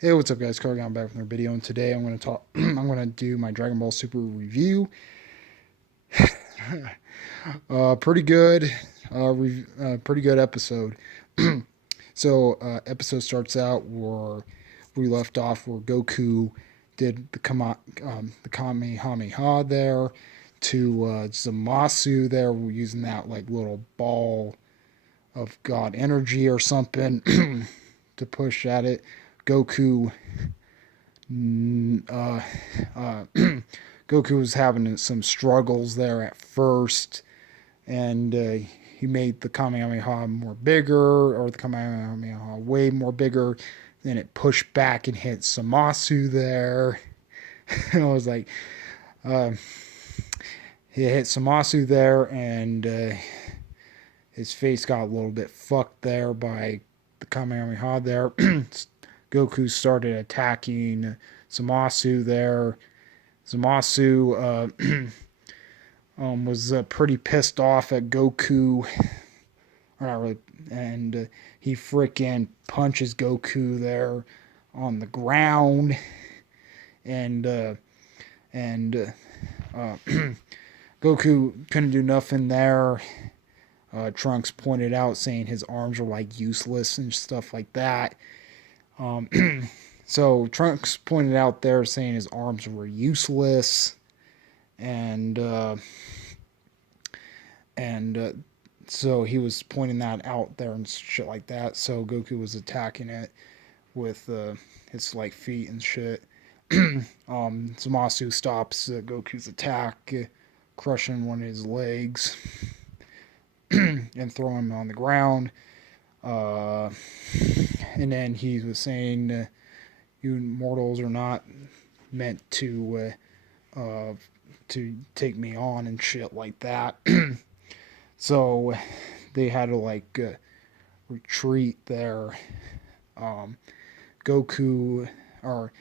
Hey, what's up, guys? Carl, I'm back with another video, and today I'm going to talk. I'm going to do my Dragon Ball Super review. Pretty good. Pretty good episode. Episode starts out where we left off, where Goku did the Kamehameha there to Zamasu. There, we're using that like little ball of God energy or something to push at it. Goku uh, uh, Goku was having some struggles there at first, and he made the Kamehameha more bigger, or the Kamehameha way more bigger. Then it pushed back and hit Samasu there. I was like, uh, he hit Samasu there, and his face got a little bit fucked there by the Kamehameha there. Goku started attacking Zamasu there. Zamasu was pretty pissed off at Goku, really, and he freaking punches Goku there on the ground, and and Goku couldn't do nothing there. Trunks pointed out, saying his arms are like useless and stuff like that. Um, so Trunks pointed out there, saying his arms were useless, and and so he was pointing that out there and shit like that. So Goku was attacking it with his like feet and shit. Zamasu stops Goku's attack, crushing one of his legs and throwing him on the ground. Uh, and then he was saying, "You mortals are not meant to take me on and shit like that." So they had to like retreat there. Um, Goku, or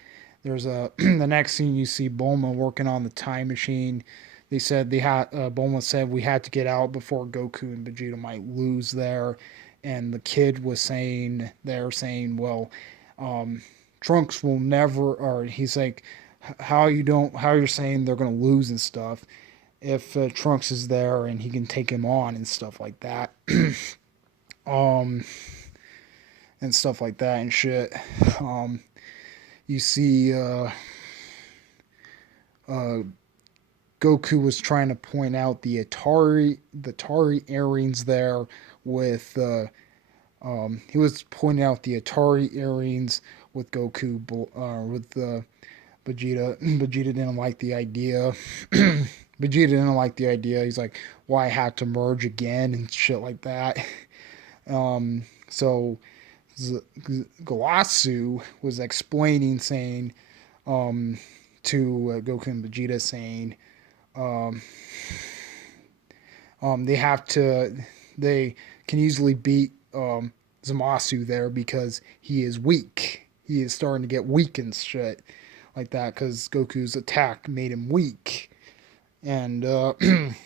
there's a the next scene you see Bulma working on the time machine. They said Bulma said we had to get out before Goku and Vegeta might lose there, and the kid was saying they're saying, well, Trunks will never, or he's like, how you're saying they're gonna lose and stuff if Trunks is there and he can take him on and stuff like that. um, and stuff like that and shit. Um, you see, uh, Goku was trying to point out the Atari earrings there with, he was pointing out the Atari earrings with Goku, with Vegeta. Vegeta didn't like the idea. Vegeta didn't like the idea. He's like, why I had to merge again and shit like that. So Galasu was explaining, saying to Goku and Vegeta, saying um, they have to, they can easily beat Zamasu there because he is weak. He is starting to get weak and shit like that because Goku's attack made him weak. And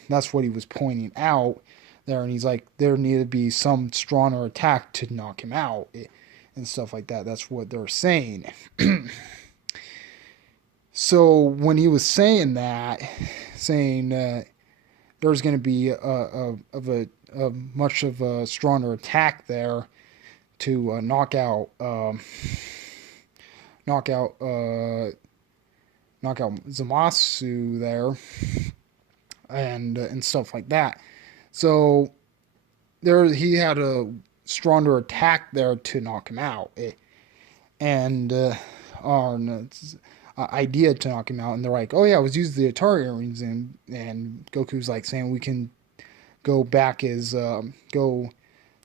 that's what he was pointing out there. And he's like, there needed to be some stronger attack to knock him out and stuff like that. That's what they're saying. So when he was saying that, saying there's going to be a much of a stronger attack there to knock out Zamasu there, and stuff like that. So there he had a stronger attack there to knock him out, and or no, idea to knock him out. And they're like, "Oh yeah, I was using the Atari earrings," and Goku's like saying, "We can go back as go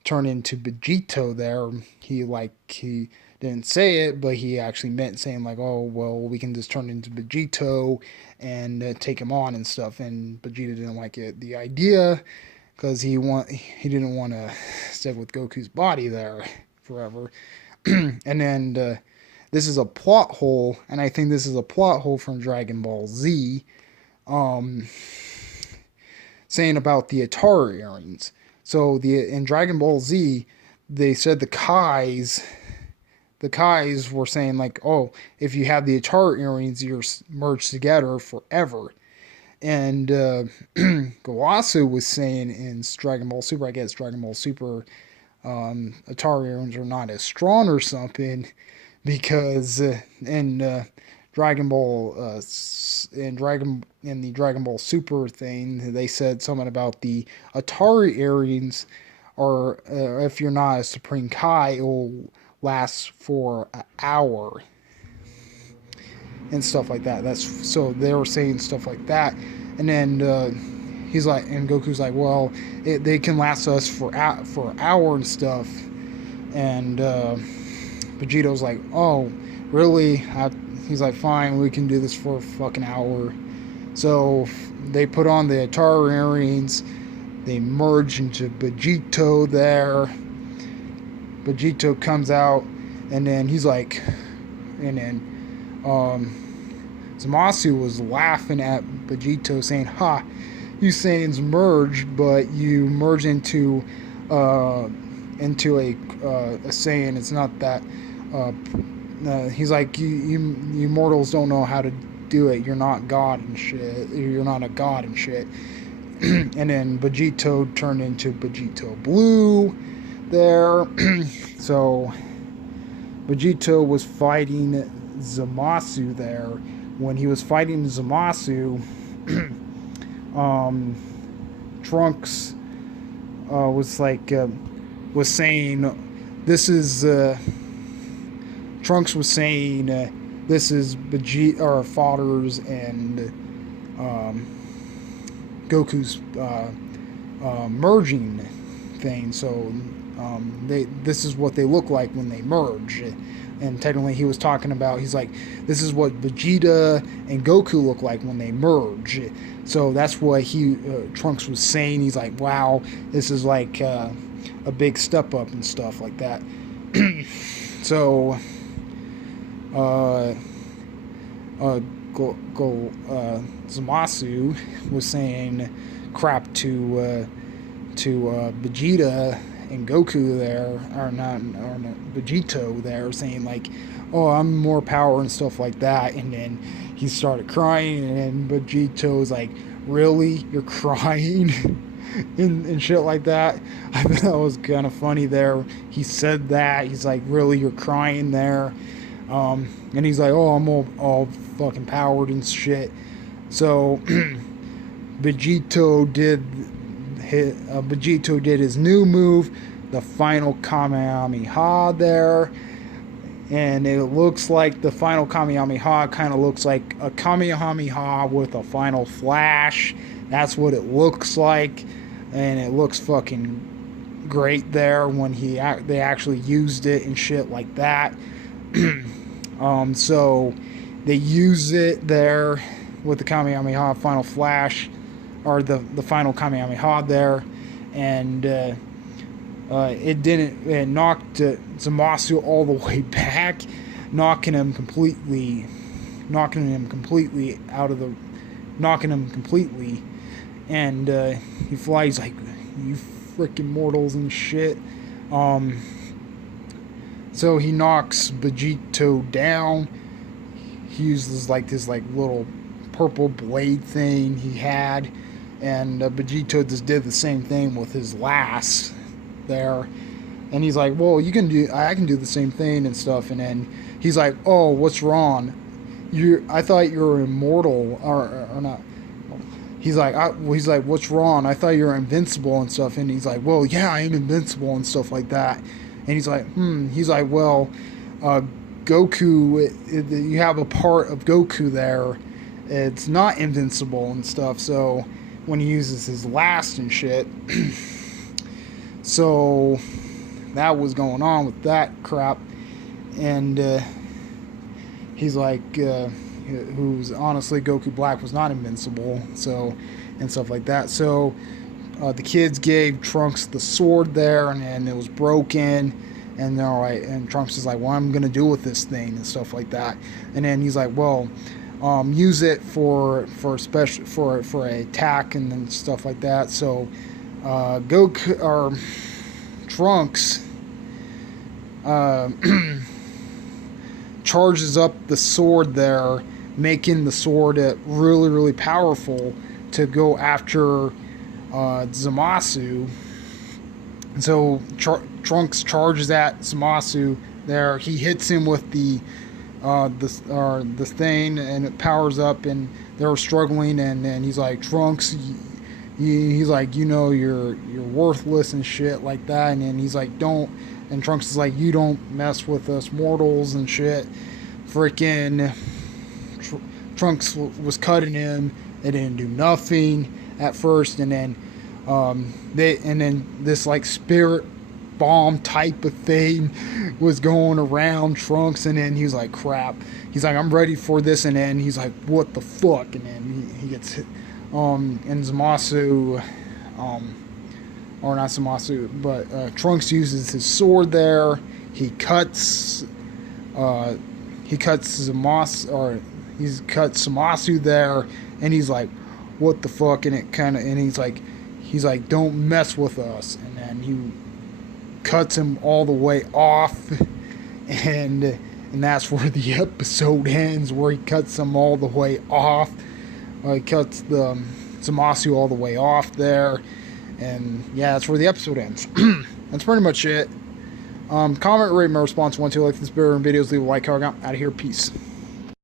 turn into Vegito." There, he didn't say it, but he actually meant saying like, "Oh well, we can just turn into Vegito and take him on and stuff." And Vegeta didn't like the idea because he didn't want to stick with Goku's body there forever. And then this is a plot hole, and I think this is a plot hole from Dragon Ball Z, um, saying about the Atari earrings. So in Dragon Ball Z, they said the Kais were saying like, oh, if you have the Atari earrings, you're merged together forever. And Gowasu was saying in Dragon Ball Super, I guess Dragon Ball Super, Atari earrings are not as strong or something because in Dragon Ball in the Dragon Ball Super thing, they said something about the Atari earrings, or if you're not a Supreme Kai, it will last for an hour and stuff like that. That's so they were saying stuff like that, and then he's like, and Goku's like, well, they can last us for an hour and stuff, and Vegeto's like, oh, really? He's like, fine, we can do this for a fucking hour. So they put on the Atari earrings. They merge into Vegito there. Vegito comes out, and then he's like, and then Zamasu was laughing at Vegito, saying, "Ha, you Saiyans merged, but you merge into a Saiyan. It's not that." He's like, you mortals don't know how to do it. You're not God and shit. You're not a god and shit." And then Vegito turned into Vegito Blue there. So Vegito was fighting Zamasu there. When he was fighting Zamasu, Trunks was like was saying, "This is." Trunks was saying, "This is Vegeta, or Father's and Goku's merging thing." So this is what they look like when they merge. And technically, he was talking about, he's like, this is what Vegeta and Goku look like when they merge. So that's what Trunks was saying. He's like, wow, this is like a big step up and stuff like that. So, Zamasu was saying crap to Vegeta and Goku there, or not Vegito there, saying like, "Oh, I'm more power" and stuff like that. And then he started crying, and Vegito was like, "Really, you're crying?" and shit like that. I thought that was kind of funny there. He said that, he's like, "Really, you're crying there?" And he's like, "Oh, I'm all fucking powered and shit." So Vegito did his new move, the final Kamehameha there, and it looks like the final Kamehameha kind of looks like a Kamehameha with a final flash. That's what it looks like, and it looks fucking great there when they actually used it and shit like that. So they use it there with the Kamehameha final flash, or the final Kamehameha there, and it knocked Zamasu all the way back, knocking him completely and he flies like, "You freaking mortals and shit." So he knocks Vegito down. He uses like this like little purple blade thing he had, and Vegito just did the same thing with his last there. And he's like, "Well, I can do the same thing and stuff." And then he's like, "Oh, what's wrong? I thought you were immortal or not." He's like, "What's wrong? I thought you were invincible and stuff." And he's like, "Well, yeah, I am invincible and stuff like that." And he's like, He's like, "Well, Goku, you have a part of Goku there. It's not invincible and stuff." So when he uses his last and shit, so that was going on with that crap. And he's like, who's honestly, Goku Black was not invincible, so, and stuff like that. So the kids gave Trunks the sword there, and it was broken, and they're like, and Trunks is like, "What am I gonna do with this thing?" and stuff like that. And then he's like, "Well, use it for special for an attack and then stuff like that." So Goku or Trunks charges up the sword there, making the sword really, really powerful to go after Zamasu. And so Trunks charges at Zamasu there. He hits him with the thing, and it powers up, and they're struggling, and he's like, Trunks, he's like, you're worthless and shit like that, and then he's like, don't, and Trunks is like, you don't mess with us mortals and shit. Freaking Trunks was cutting him. It didn't do nothing at first, and then this like spirit bomb type of thing was going around Trunks, and then he's like, crap. He's like, I'm ready for this, and then he's like, what the fuck? And then he gets hit. And Zamasu, or not Zamasu, but Trunks uses his sword there. He cuts Zamasu there, and he's like, what the fuck? And he's like, don't mess with us. And then he cuts him all the way off, and that's where the episode ends, where he cuts him all the way off. He cuts the Zamasu all the way off there, and yeah, that's where the episode ends. That's pretty much it. Comment, rate my response. 1, 2, like this video and videos, leave a like, out of here, peace.